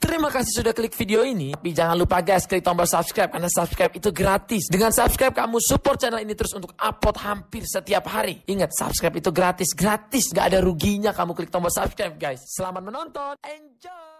Terima kasih sudah klik video ini. Tapi jangan lupa guys, klik tombol subscribe karena subscribe itu gratis. Dengan subscribe kamu support channel ini terus untuk upload hampir setiap hari. Ingat, subscribe itu gratis. Gratis, gak ada ruginya kamu klik tombol subscribe guys. Selamat menonton, enjoy.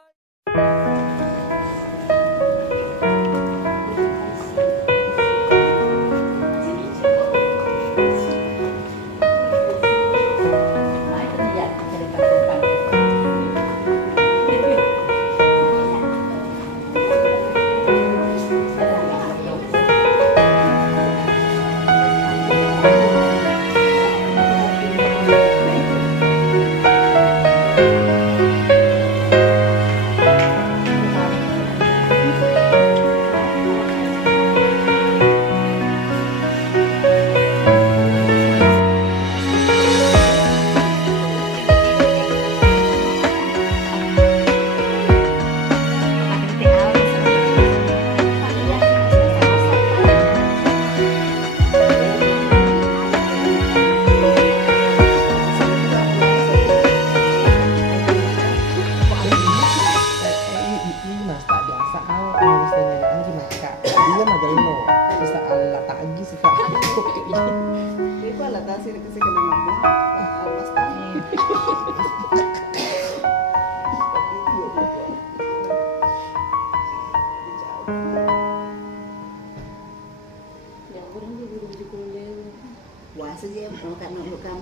Puasa je makan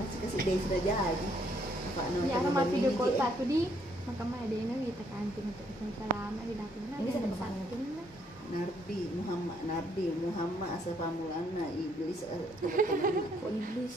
masih kasih day sudah jadi. Ya orang masih video call satu di makam ada yang kita kantin untuk selama di dapur mana Ini ada ada satu Nardi Muhammad asal pamulana iblis iblis